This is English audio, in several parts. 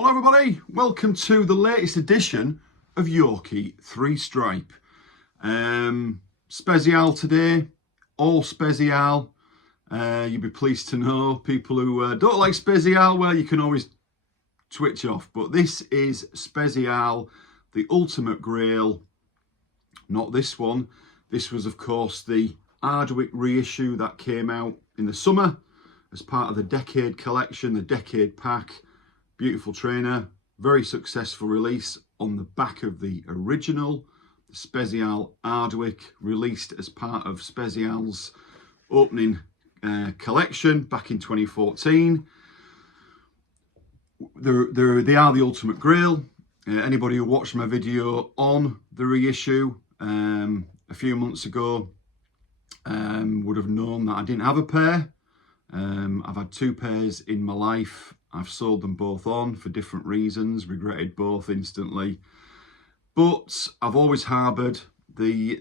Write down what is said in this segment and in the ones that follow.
Hello everybody, welcome to the latest edition of Yorkie 3-stripe. SPZL today, all SPZL. You'd be pleased to know people who don't like SPZL, well, you can always switch off. But this is SPZL, the ultimate grail, not this one. This was, of course, the Ardwick reissue that came out in the summer as part of the Decade collection, the Decade pack. Beautiful trainer, very successful release on the back of the original, the SPZL Ardwick, released as part of SPZL's opening collection back in 2014. They are the ultimate grail. Anybody who watched my video on the reissue a few months ago would have known that I didn't have a pair. I've had two pairs in my life. I've sold them both on for different reasons, regretted both instantly. But I've always harboured the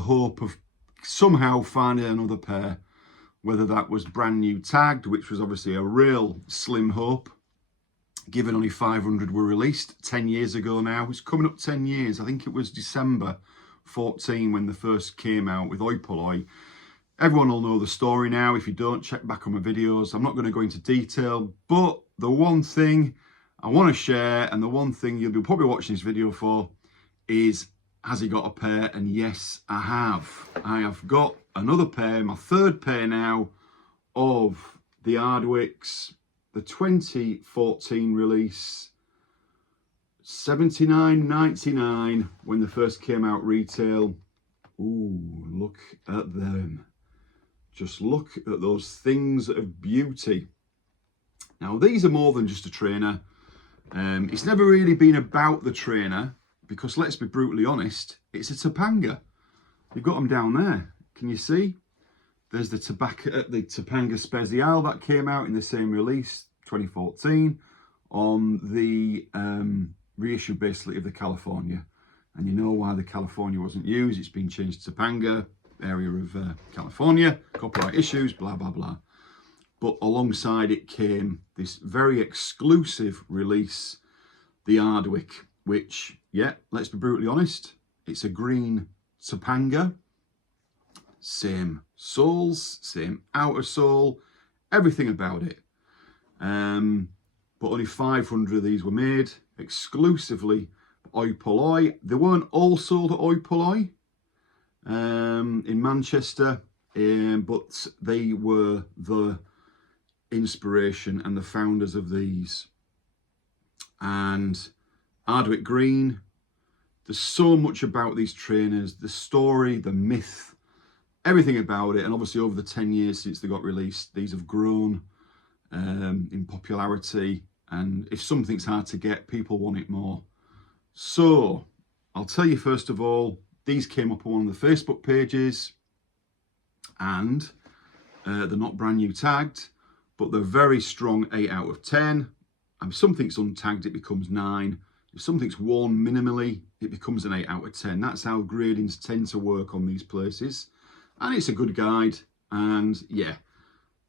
hope of somehow finding another pair, whether that was brand new tagged, which was obviously a real slim hope, given only 500 were released 10 years ago now. It's coming up 10 years. I think it was December 14 when they first came out with Oi Polloi. Everyone will know the story now. If you don't, check back on my videos. I'm not going to go into detail, but the one thing I want to share, and the one thing you'll be probably watching this video for, is, has he got a pair? And yes, I have. I have got another pair, my third pair now, of the Ardwicks, the 2014 release, $79.99 when they first came out retail. Ooh, look at them. Just look at those things of beauty. Now, these are more than just a trainer. It's never really been about the trainer because, let's be brutally honest, it's a Topanga. You've got them down there. Can you see? There's the Topanga SPZL that came out in the same release, 2014, on the reissue basically of the California. And you know why the California wasn't used. It's been changed to Topanga, area of California, copyright issues, blah, blah, blah. But alongside it came this very exclusive release, the Ardwick, which, yeah, let's be brutally honest, it's a green Topanga, same soles, same outer sole, everything about it. But only 500 of these were made exclusively Oi Polloi. They weren't all sold at Oi Polloi in Manchester, but they were the inspiration and the founders of these. And Ardwick Green, there's so much about these trainers, the story, the myth, everything about it. And obviously over the 10 years since they got released, these have grown in popularity. And if something's hard to get, people want it more. So I'll tell you first of all, these came up on one of the Facebook pages, and they're not brand new tagged, but they're very strong 8 out of 10. And if something's untagged, it becomes 9. If something's worn minimally, it becomes an 8 out of 10. That's how gradings tend to work on these places. And it's a good guide. And yeah,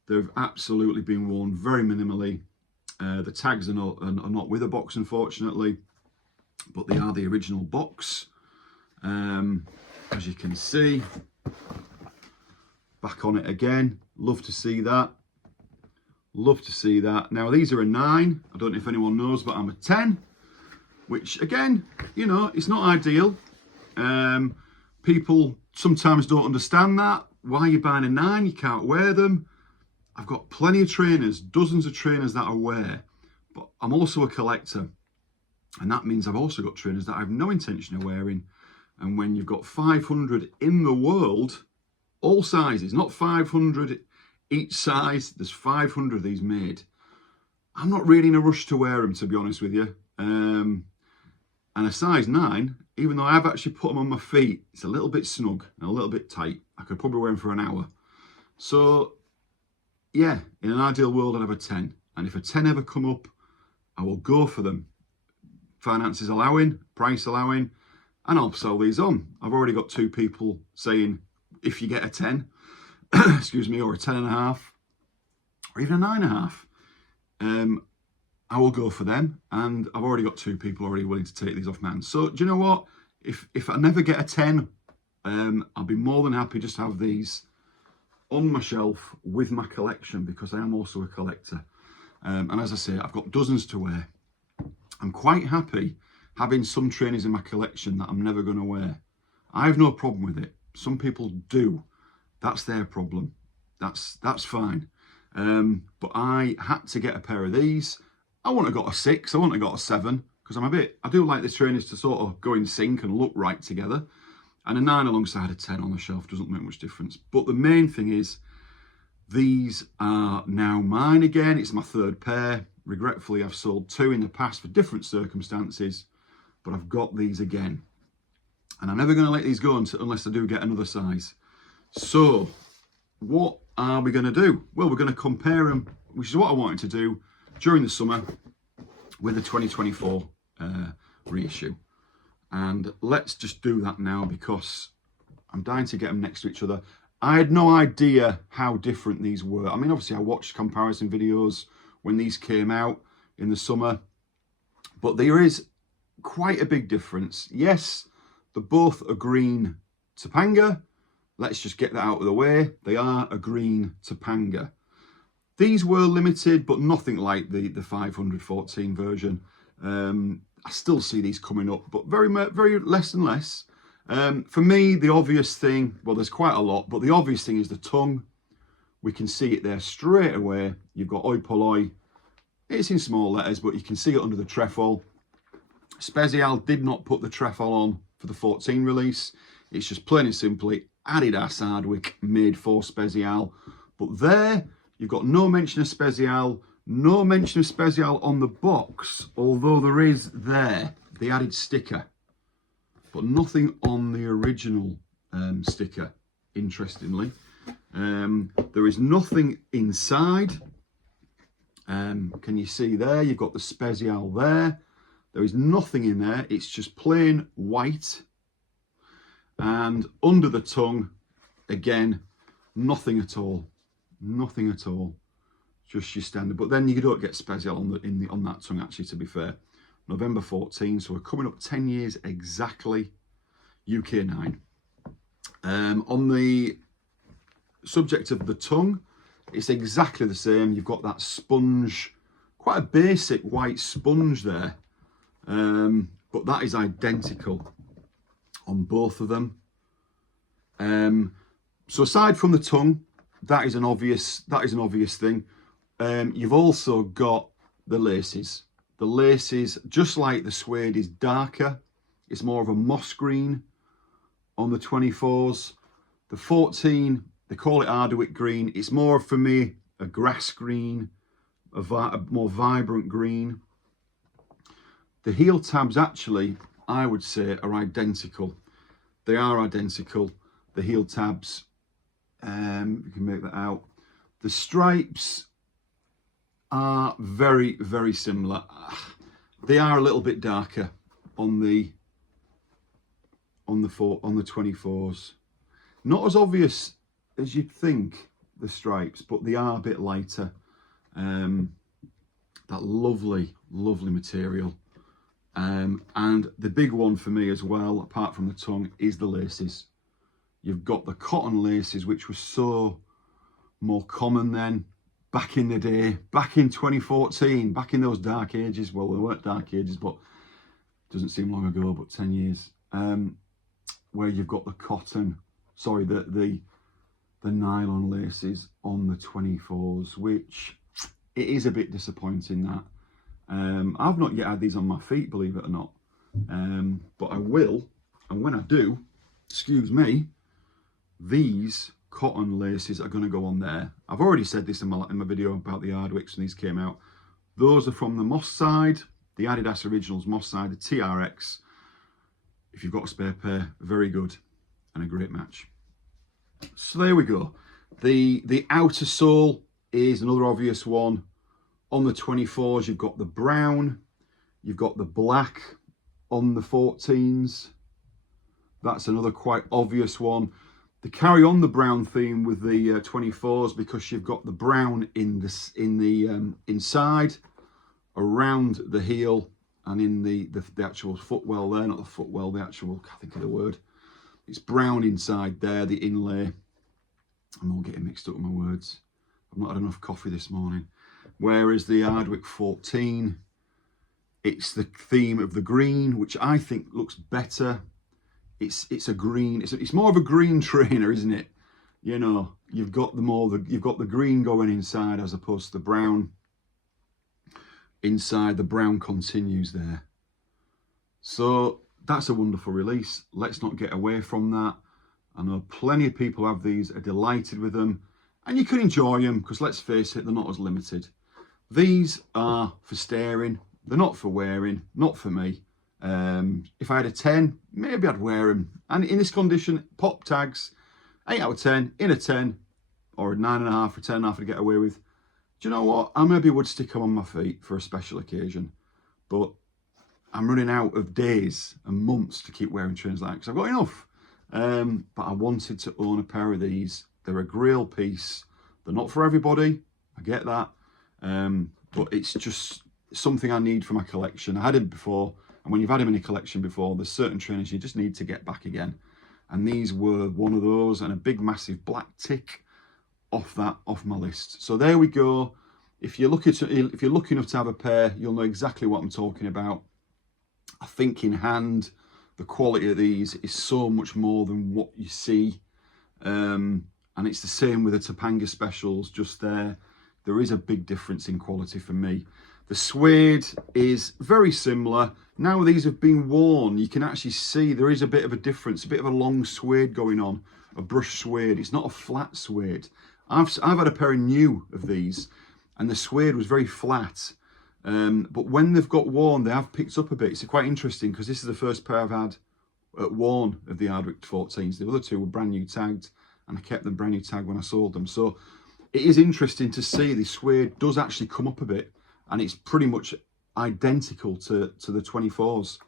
they've absolutely been worn very minimally. The tags are not with a box, unfortunately, but they are the original box. As you can see, back on it again. Love to see that. Love to see that. Now, these are a 9. I don't know if anyone knows, but I'm a 10, which again, you know, it's not ideal. People sometimes don't understand that. Why are you buying a 9? You can't wear them. I've got plenty of trainers, dozens of trainers that I wear, but I'm also a collector. And that means I've also got trainers that I have no intention of wearing. And when you've got 500 in the world, all sizes, not 500 each size, there's 500 of these made. I'm not really in a rush to wear them, to be honest with you. And a size 9, even though I've actually put them on my feet, it's a little bit snug and a little bit tight. I could probably wear them for an hour. So, yeah, in an ideal world, I'd have a 10. And if a 10 ever come up, I will go for them. Finances allowing, price allowing, and I'll sell these on. I've already got 2 people saying, if you get a 10, excuse me, or a 10.5, or even a 9.5, I will go for them. And I've already got 2 people already willing to take these off my hands. So do you know what? If I never get a 10, I'll be more than happy just to have these on my shelf with my collection, because I am also a collector. And as I say, I've got dozens to wear. I'm quite happy having some trainers in my collection that I'm never going to wear. I have no problem with it. Some people do. That's their problem. That's fine. But I had to get a pair of these. I wouldn't have got a 6. I wouldn't have got a 7, because I do like the trainers to sort of go in sync and look right together. And a 9 alongside a 10 on the shelf doesn't make much difference. But the main thing is, these are now mine again. It's my 3rd pair. Regretfully, I've sold 2 in the past for different circumstances, but I've got these again. And I'm never going to let these go unless I do get another size. So, what are we going to do? Well, we're going to compare them, which is what I wanted to do during the summer, with the 2024 reissue. And let's just do that now, because I'm dying to get them next to each other. I had no idea how different these were. I mean, obviously I watched comparison videos when these came out in the summer, but there is quite a big difference. Yes, they're both a green Topanga. Let's just get that out of the way. They are a green Topanga. These were limited, but nothing like the 514 version. I still see these coming up, but very less and less. For me, the obvious thing, well, there's quite a lot, but the obvious thing is the tongue. We can see it there straight away. You've got Oi Polloi. It's in small letters, but you can see it under the trefoil. SPZL did not put the trefoil on for the 14 release. It's just plain and simply Adidas Ardwick, made for SPZL. But there, you've got no mention of SPZL, no mention of SPZL on the box, although there is there, the added sticker. But nothing on the original sticker, interestingly. There is nothing inside. Can you see there? You've got the SPZL there. There is nothing in there. It's just plain white. And under the tongue, again, nothing at all. Nothing at all. Just your standard. But then you don't get SPZL on that tongue, actually, to be fair. November 14, so we're coming up 10 years exactly. UK 9. On the subject of the tongue, it's exactly the same. You've got that sponge, quite a basic white sponge there, but that is identical on both of them. So aside from the tongue, that is an obvious thing. You've also got the laces. The laces, just like the suede, is darker. It's more of a moss green on the 24s. The 14, they call it Ardwick green. It's more, for me, a grass green, a more vibrant green. The heel tabs, actually, I would say, are identical. They are identical. The heel tabs, you can make that out. The stripes are very, very similar. They are a little bit darker on the 24s. Not as obvious as you'd think, the stripes, but they are a bit lighter. That lovely, lovely material. And the big one for me as well, apart from the tongue, is the laces. You've got the cotton laces, which was so more common then, back in the day, back in 2014, back in those dark ages. Well, they weren't dark ages, but it doesn't seem long ago, but 10 years. Where you've got the cotton, sorry, the nylon laces on the 24s, which it is a bit disappointing that. I've not yet had these on my feet, believe it or not. But I will, and when I do, excuse me, these cotton laces are going to go on there. I've already said this in my video about the Ardwicks when these came out. Those are from the Moss side, the Adidas Originals Moss side, the TRX. If you've got a spare pair, very good and a great match. So there we go. The outer sole is another obvious one. On the 24s, you've got the brown, you've got the black on the 14s. That's another quite obvious one. They carry on the brown theme with the 24s because you've got the brown in the inside around the heel and in the actual footwell there, not the footwell, the actual, I can't think of the word. It's brown inside there, the inlay. I'm all getting mixed up with my words. I've not had enough coffee this morning. Whereas the Ardwick 14, it's the theme of the green, which I think looks better. It's a green. It's more of a green trainer, isn't it? You know, you've got the green going inside as opposed to the brown. Inside, the brown continues there. So that's a wonderful release. Let's not get away from that. I know plenty of people have these, are delighted with them, and you can enjoy them because let's face it, they're not as limited. These are for staring. They're not for wearing, not for me. If I had a 10, maybe I'd wear them. And in this condition, pop tags, 8 out of 10, in a 10, or a 9.5 or 10.5 to get away with. Do you know what? I maybe would stick them on my feet for a special occasion, but I'm running out of days and months to keep wearing trainers like that because I've got enough. But I wanted to own a pair of these. They're a grail piece. They're not for everybody. I get that. But it's just something I need for my collection. I had them before, and when you've had them in a collection before, there's certain trainers you just need to get back again. And these were one of those, and a big massive black tick off my list. So there we go. If you're lucky enough to have a pair, you'll know exactly what I'm talking about. I think in hand, the quality of these is so much more than what you see. And it's the same with the Topanga specials just there. There is a big difference in quality for me. The suede is very similar. Now these have been worn, you can actually see there is a bit of a difference, a bit of a long suede going on, a brush suede. It's not a flat suede. I've had a pair of new of these, and the suede was very flat. But when they've got worn, they have picked up a bit. It's quite interesting because this is the first pair I've had worn of the Ardwick 14s. The other two were brand new tagged, and I kept them brand new tagged when I sold them. So it is interesting to see the suede does actually come up a bit, and it's pretty much identical to the 24s.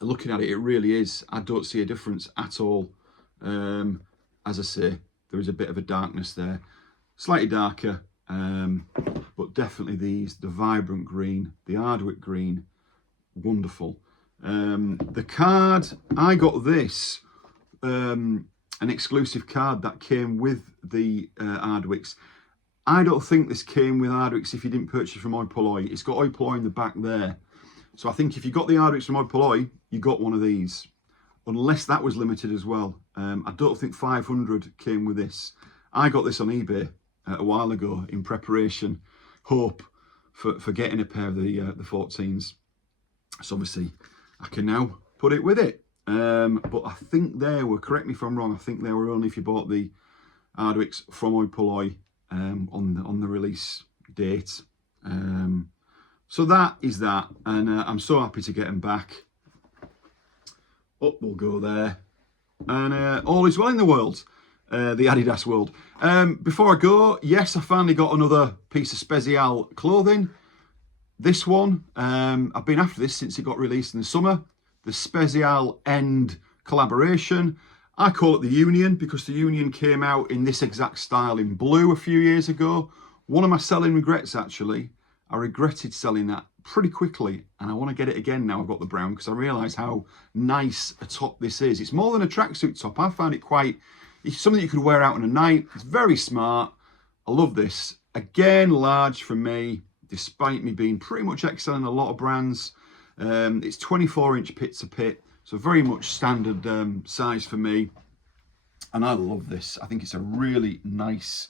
Looking at it, it really is. I don't see a difference at all. As I say, there is a bit of a darkness there, slightly darker, but definitely the vibrant green, the Ardwick green, wonderful. The card, I got this, an exclusive card that came with the Ardwicks. I don't think this came with Ardwicks if you didn't purchase from Oi Polloi. It's got Oi Polloi in the back there. So I think if you got the Ardwicks from Oi Polloi, you got one of these. Unless that was limited as well. I don't think 500 came with this. I got this on eBay a while ago in preparation, hope for getting a pair of the 14s. So obviously I can now put it with it. But I think they were, correct me if I'm wrong, I think they were only if you bought the Ardwicks from Oi Polloi on the release date. So that is that, and I'm so happy to get them back. Up we'll go there, and all is well in the world, the Adidas world. Before I go, yes, I finally got another piece of SPZL clothing. This one, I've been after this since it got released in the summer. The SPZL End collaboration. I call it the Union because the Union came out in this exact style in blue a few years ago. One of my selling regrets, actually. I regretted selling that pretty quickly, and I want to get it again now I've got the brown because I realise how nice a top this is. It's more than a tracksuit top. I found it it's something you could wear out on a night. It's very smart. I love this. Again, large for me, despite me being pretty much XL in a lot of brands. It's 24-inch pit to pit, so very much standard size for me. And I love this. I think it's a really nice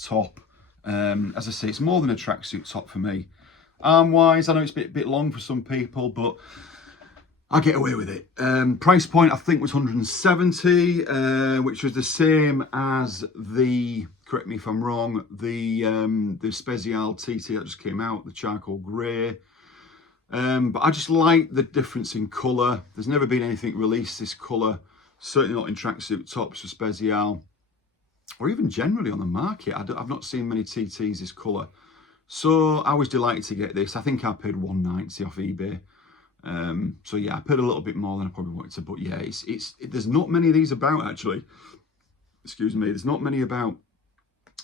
top. As I say, it's more than a tracksuit top for me. Arm-wise, I know it's a bit long for some people, but I get away with it. Price point, I think, was 170, which was the same as the, correct me if I'm wrong, the SPZL TT that just came out, the charcoal grey. But I just like the difference in colour. There's never been anything released this colour, certainly not in tracksuit tops for SPZL, or even generally on the market. I've not seen many TTs this colour. So I was delighted to get this. I think I paid $190 off eBay. So yeah, I paid a little bit more than I probably wanted to, but yeah, there's not many of these about actually. Excuse me, there's not many about.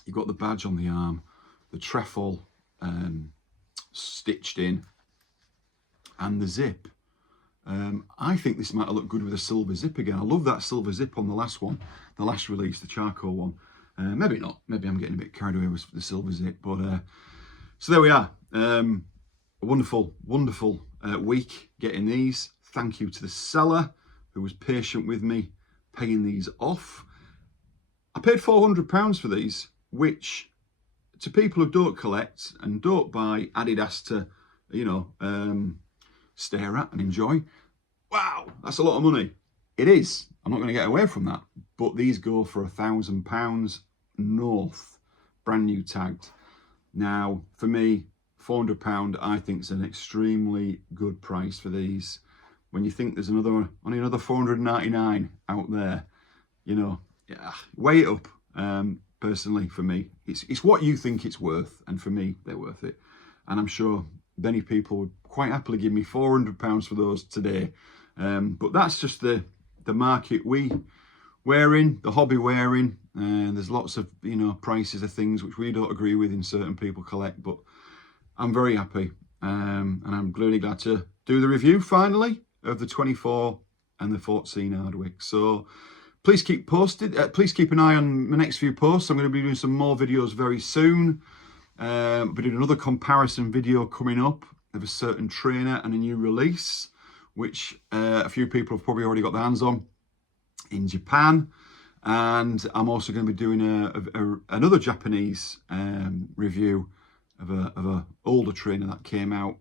You've got the badge on the arm, the trefoil stitched in, and the zip. I think this might look good with a silver zip again. I love that silver zip on the last one, the last release, the charcoal one. Maybe not. Maybe I'm getting a bit carried away with the silver zip. But so there we are. A wonderful, wonderful week getting these. Thank you to the seller who was patient with me paying these off. I paid £400 for these, which to people who don't collect and don't buy Adidas to, you know, stare at and enjoy, wow, that's a lot of money. It is. I'm not going to get away from that. But these go for £1,000 north, brand new tagged. Now, for me, £400 I think is an extremely good price for these. When you think there's only another 499 out there, you know, yeah, weigh it up. Personally, for me, it's what you think it's worth, and for me, they're worth it. And I'm sure many people would quite happily give me £400 for those today. But that's just the market we're in, the hobby we're in. There's lots of, you know, prices of things which we don't agree with and certain people collect, but I'm very happy. And I'm really glad to do the review finally of the 24 and the 14 Ardwick. So please keep posted. Please keep an eye on my next few posts. I'm going to be doing some more videos very soon. I'll be doing another comparison video coming up of a certain trainer and a new release, which a few people have probably already got their hands on in Japan. And I'm also going to be doing another Japanese review of a older trainer that came out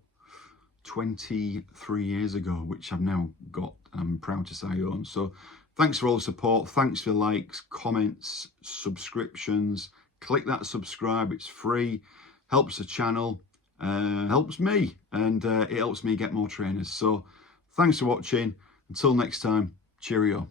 23 years ago, which I've now got, and I'm proud to say I own. So thanks for all the support. Thanks for likes, comments, subscriptions. Click that subscribe. It's free. Helps the channel. Helps me. And it helps me get more trainers. So thanks for watching. Until next time, cheerio.